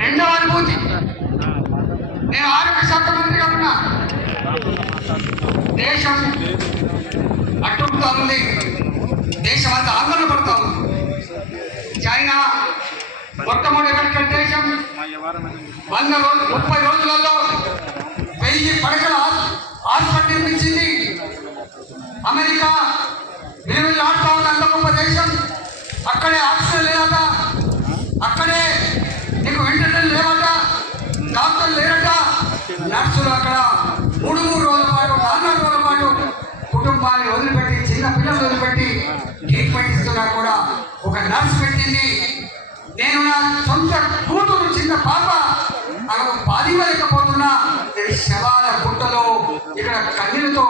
రెండవ అనుభూతి. నేను ఆరోగ్య శాఖ మంత్రిగా ఉన్నా. దేశం అట్టుకుతా ఉంది. దేశం అంతా ఆందోళన పడతా ఉంది. చైనా మొట్టమొదటి దేశం వంద రోజులు ముప్పై రోజులలో వెయ్యి పడకల హాస్పిటల్ నిర్మించింది. అమెరికా నేను ఆడుతూ ఉన్న అంత గొప్ప దేశం. అక్కడే ఆక్సిజన్ లేదా అక్కడే నర్సులు అక్కడ మూడు మూడు రోజుల పాటు నాలుగు రోజుల పాటు కుటుంబాన్ని వదిలిపెట్టి చిన్న పిల్లలు వదిలిపెట్టి ట్రీట్మెంట్ ఇస్తున్నా కూడా ఒక నర్స్ పెట్టింది. నేను నా సొంత కూతురు చిన్న పాప అక్కడ బాధిమలేకపోతున్నా నేను శవాల గుట్టలో ఇక్కడ కన్నీలతో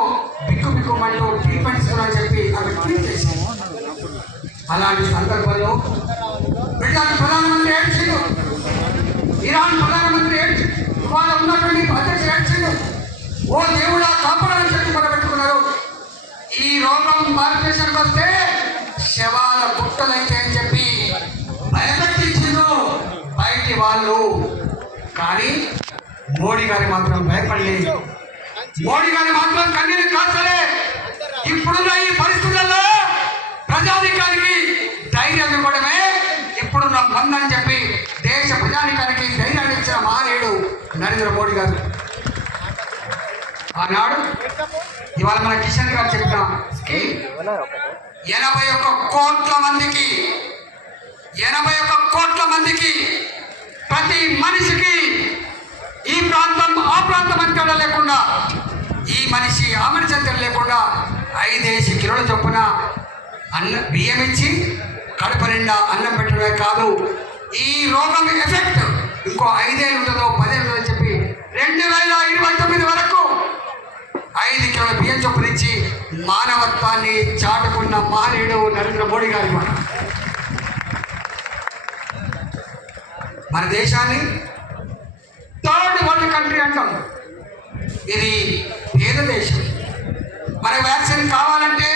బిక్కు బిక్కుమంటూ ట్రీట్మెంట్ ఇస్తున్నా చెప్పి ఆమె ట్వీట్ చేశాను అలాంటి సందర్భంలో బ్రిటన్ ప్రధానమంత్రి ఏడ్చిండు ఇరాన్ ప్రధానమంత్రి ఏడ్చి ఇవాళ ఉన్నటువంటి అధ్యక్షుడు ఏడ్చిండు ఓ దేవుడా కాపాడని చెప్పి మొదలుపెట్టుకున్నారు ఈ రోగం భారతదేశానికి వస్తే శవాల గుట్టలైతే అని చెప్పి భయపెట్టించిండు బయటి వాళ్ళు. కానీ మోడీ గారి మాత్రం భయపడలేదు. మోడీ గారి మాత్రం కన్నీరు కాల్చలే. ఇప్పుడున్న ఈ పరిస్థితుల్లో ప్రజాధికారికి ధైర్యం ఇవ్వడమే ఇప్పుడున్న మందని చెప్పి దేశ ప్రజానికానికి ధైర్యాన్ని ఇచ్చిన మహానీయుడు నరేంద్ర మోడీ గారు. ఆనాడు ఇవాళ మన కిషన్ గారు చెప్పిన స్కీమ్ ఎనభై ఒక్క కోట్ల మందికి ఎనభై ఒక్క కోట్ల మందికి ప్రతి మనిషికి ఈ ప్రాంతం ఆ ప్రాంతం అని తేడా లేకుండా ఈ మనిషి ఆ మనిషి అని లేకుండా ఐదేసి కిలోల చొప్పున అన్న బియ్యం ఇచ్చి కడుపు నిండా అన్నం పెట్టడమే కాదు ఈ రోగం ఎఫెక్ట్ ఇంకో ఐదేళ్ళు ఉంటుందో రెండు వేల ఇరవై తొమ్మిది వరకు ఐదు కిలోల బియ్యం చొప్పునిచ్చి మానవత్వాన్ని చాటుకున్న మహనీయుడు నరేంద్ర మోడీ గారి మన దేశాన్ని థర్డ్ వరల్డ్ కంట్రీ అంటాం. ఇది పేద దేశం. మన వ్యాక్సిన్ కావాలంటే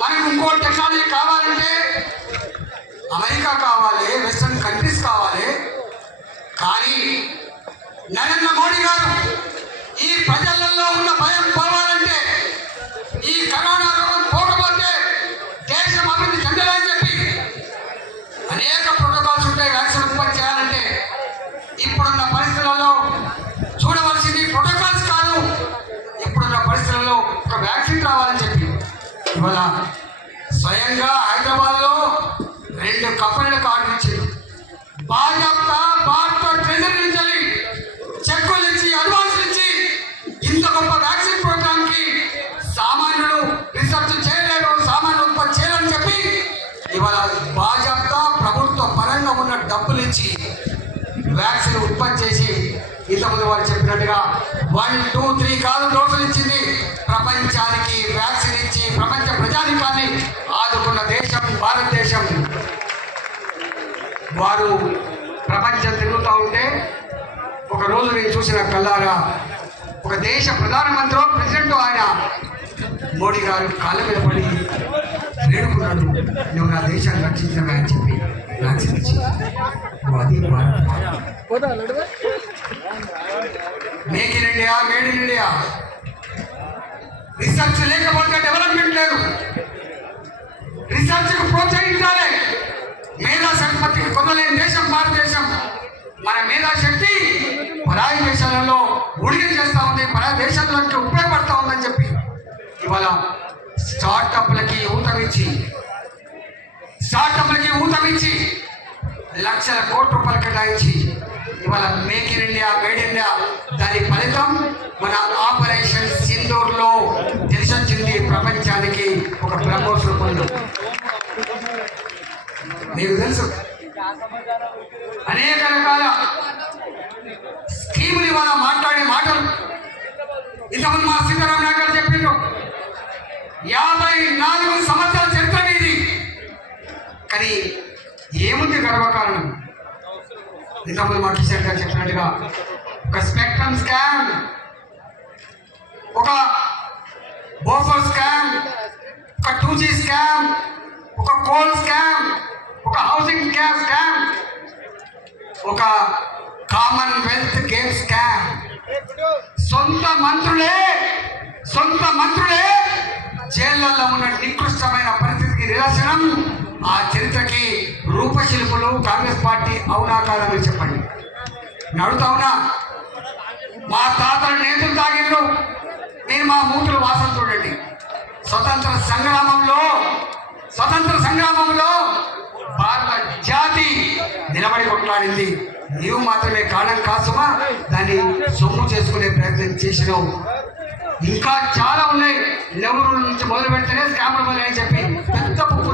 మనకు ఇంకో టెక్నాలజీ కావాలంటే అమెరికా కావాలి వెస్ట్ కంట్రీస్ కావాలి కానీ నరేంద్ర మోడీ గారు ఈ ప్రజలలో ఉన్న భయం పోవాలంటే ఈ కరోనా రోగం పోకపోతే దేశం అభివృద్ధి చెందదని చెప్పి అనేక ప్రోటోకాల్స్ ఉంటాయి వ్యాక్సిన్ ఉత్పత్తి చేయాలంటే. ఇప్పుడున్న పరిస్థితులలో చూడవలసింది ప్రోటోకాల్స్ కాదు ఇప్పుడున్న పరిస్థితులలో ఒక వ్యాక్సిన్ రావాలని చెప్పి. ఇవాళ స్వయంగా హైదరాబాద్లో రెండు కంపెనీలకు ఆర్డర్ ఇచ్చింది. బాజాప్తా డబ్బులు ఇచ్చి వ్యాక్సిన్ ఉత్పత్తి చేసి ఇంతకుముందు వారు చెప్పినట్టుగా వన్ టూ త్రీ కాదు డోసులు ఇచ్చింది. ప్రపంచానికి వ్యాక్సిన్ ఇచ్చి ప్రపంచ ప్రజానికాన్ని ఆదుకున్న దేశం భారతదేశం. వారు ప్రపంచం తిరుగుతూ ఉంటే ఒక రోజు నేను చూసిన కల్లారా ఒక దేశ ప్రధానమంత్రి ప్రెసిడెంట్ ఆయన మోడీ గారు కాళ్ళ మీద పడి వేడుకున్నాడు నువ్వు నా దేశాన్ని రక్షించగా అని చెప్పి వ్యాక్సిన్ ఇచ్చి అది make in India made in India research లేకపోతే డెవలప్మెంట్ లేదు. రీసెర్చ్కు ప్రోత్సహించాలి. మేధా సంపత్తికి కొనలేని దేశం భారతదేశం. మన మేధాశక్తి పరాయి దేశాలలో ఉడికి చేస్తూ ఉంది. పరాయి దేశాలకి ఉపయోగపడతా ఉందని చెప్పి ఇవాళ స్టార్టప్లకి ఊతమిచ్చి స్టార్టప్లకి ఊతమిచ్చి లక్షల కోట్ల రూపాయలు కేటాయించి ఇవాళ make in India made India దాని ఫలితం మన ఆపరేషన్ సింధూర్లో తెలిసొచ్చింది ప్రపంచానికి ఒక ప్రమోషన్ పొందు. మీకు తెలుసు అనేక రకాల స్కీములు ఇవాళ మాట్లాడే మాటలు. ఇంతకుముందు మా సీతారాం నాయక్ గారు చెప్పిండ్రు యాభై నాలుగు సంవత్సరాల చరిత్ర ఇది కానీ ఏముంది గర్వకారణం? ఇంతకుముందు మా కిషన్ గారు చెప్పినట్టుగా ఒక స్పెక్ట్రమ్ స్కామ్ ఒక బోఫో స్కామ్ ఒక టూ జీ స్కామ్ ఒక కోల్ స్కామ్ ఒక హౌసింగ్ గ్యాస్ స్కామ్ ఒక కామన్వెల్త్ గేమ్ స్కామ్ సొంత మంత్రులే సొంత మంత్రులే జైళ్ళలో ఉన్న నికృష్టమైన పరిస్థితికి నిరసనం ఆ చరిత్రకి రూపశిల్పులు కాంగ్రెస్ పార్టీ అవునా కాదని చెప్పండి. నడుతావునా మా తాతలు నేతలు తాగిండు నేను మా మూతులు వాసన చూడండి. స్వతంత్ర సంగ్రామంలో స్వతంత్ర సంగ్రామంలో భారత జాతి నిలబడి కొట్లాడింది. నీవు మాత్రమే కారణం కాసుమా దాన్ని సొమ్ము చేసుకునే ప్రయత్నం చేసినావు. ఇంకా చాలా ఉన్నాయి. నెహ్రూ నుంచి మొదలు పెడితేనే స్కామ్లు మొదలు అని చెప్పి పెద్ద బుక్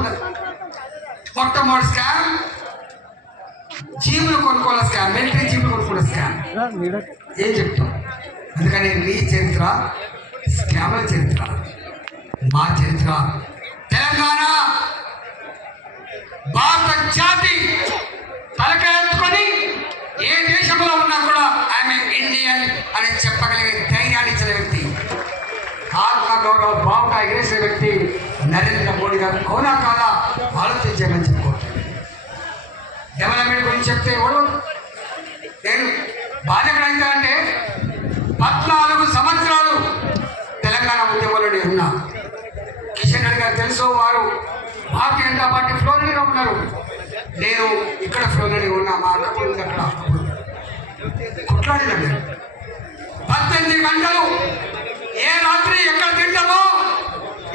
మొట్టమొదటి స్కామ్ జీవులు కొనుక్కోవాల స్కామ్ మిలిటరీ జీవులు కొనుక్కునే స్కామ్ ఏం చెప్తాం? అందుకని నీ చరిత్ర స్కామర్ చరిత్ర. మా చరిత్ర తెలంగాణ భారత జాతి తలకెత్తుకొని ఏ దేశంలో ఉన్నా కూడా ఆమె ఇండియన్ అని చెప్పగలిగే ధైర్యాన్ని ఇచ్చిన వ్యక్తి ఆత్మగౌరవ భావన వేసే వ్యక్తి నరేంద్ర మోడీ గారు అవునా కాదా ఆలోచించమని చెప్పుకోవచ్చు డెవలప్మెంట్ గురించి చెప్తే ఎవడు నేను బాధ్యత ఎంత అంటే పద్నాలుగు సంవత్సరాలు తెలంగాణ ఉద్యమంలో నేను ఉన్నా. కిషన్ రెడ్డి గారు తెలుసు వారు భారతీయ జనతా పార్టీ ఫ్లోరిడీలో ఉన్నారు. నేను ఇక్కడ ఫ్లోరిడీ ఉన్నా మా అక్క అక్కడ. కొట్లాడినా నేను. పద్దెనిమిది గంటలు ఏ రాత్రి ఎక్కడ తింటామో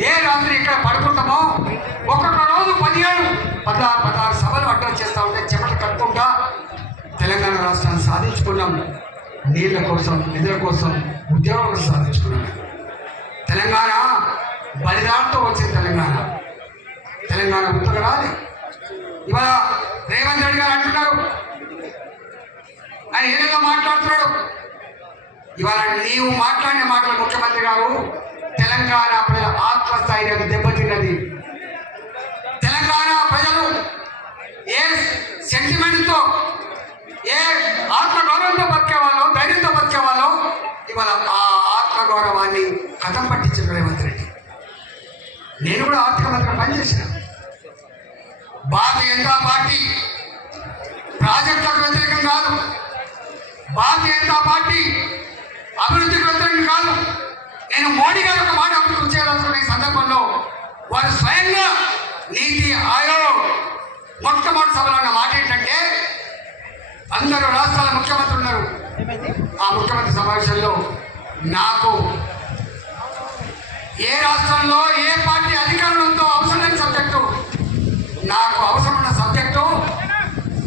ఏ రాత్రి ఇక్కడ పడుకుంటామో ఒక్కొక్క రోజు పదిహేడు పదహారు పదహారు సభలు అడ్డం చేస్తా ఉంటే చెమట కట్టుకుంటా తెలంగాణ రాష్ట్రాన్ని సాధించుకున్నాం. నీళ్ళ కోసం నిధుల కోసం ఉద్యోగం సాధించుకున్నాం. తెలంగాణ బలిదానంతో వచ్చింది తెలంగాణ. తెలంగాణ గుర్తుకు రాలి. ఇవాళ రేవంత్ రెడ్డి గారు అంటున్నారు. ఆయన ఏదైనా మాట్లాడుతున్నాడు? ఇవాళ నీవు మాట్లాడిన మాటలు ముఖ్యమంత్రి గారు తెలంగాణ ప్రజల ఆత్మస్థాయిలకు దెబ్బతిన్నది. తెలంగాణ ప్రజలు ఏ సెంటిమెంట్తో ఏ ఆత్మగౌరవంతో బతికేవాళ్ళో ధైర్యంతో బతికేవాళ్ళో ఇవాళ ఆ ఆత్మగౌరవాన్ని కథం పట్టించారు రేవంత్ రెడ్డి. నేను కూడా ఆర్థిక మంత్రి పనిచేసిన. భారతీయ జనతా పార్టీ ప్రాజెక్టులకు వ్యతిరేకం కాదు. భారతీయ జనతా పార్టీ అభివృద్ధి వ్యతిరేకం కాదు. నేను మోడీ గారు ఒక మాట అభివృద్ధి చేయాల్సిన ఈ సందర్భంలో వారు స్వయంగా నీతి ఆయోగ్ మొట్టమొదటి సభలో ఉన్న మాట ఏంటంటే అందరూ రాష్ట్రాల ముఖ్యమంత్రులు ఉన్నారు. ఆ ముఖ్యమంత్రి సమావేశంలో నాకు ఏ రాష్ట్రంలో ఏ పార్టీ అధికారంలో ఉందో అవసరం లేని సబ్జెక్టు నాకు అవసరమైన సబ్జెక్టు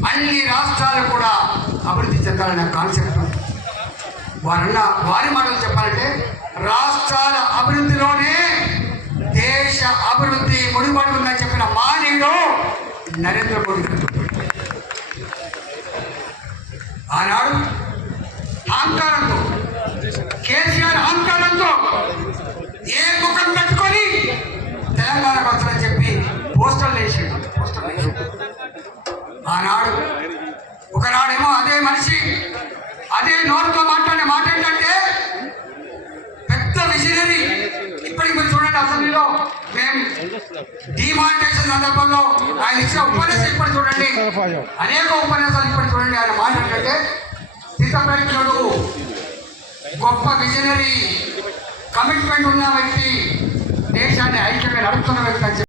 అన్ని రాష్ట్రాలు కూడా అభివృద్ధి చెందాలనే కాన్సెప్ట్ వారన్న వారి మాటలు చెప్పాలంటే రాష్ట్రాల అభివృద్ధిలోనే దేశ అభివృద్ధి ముడిపడి ఉందని చెప్పిన మానవుడు నరేంద్ర మోడీ ఆనాడు అహంకారం కేసీఆర్ అహంకారంతో ఏ ముఖం పెట్టుకొని తెలంగాణకు వస్తానని చెప్పి పోస్టర్లు వేసిండు పోస్టర్లు వేసిండు ఆనాడు ఒకనాడేమో అదే మనిషి అదే నోరుతో మాట్లాడే మాట ఏంటంటే పెద్ద విజనరీ ఇప్పటికి మీరు చూడండి అసెంబ్లీలో మేము డిమానిటైజేషన్ సందర్భంలో ఆయన ఇచ్చిన ఉపన్యాసం ఇప్పుడు చూడండి. అనేక ఉపన్యాసాలు ఇప్పుడు చూడండి. ఆయన మాట ఏంటంటే సీతపేటలో గొప్ప విజనరీ కమిట్మెంట్ ఉన్న వ్యక్తి దేశాన్ని ఐక్యంగా నడుపుతున్న వ్యక్తి అని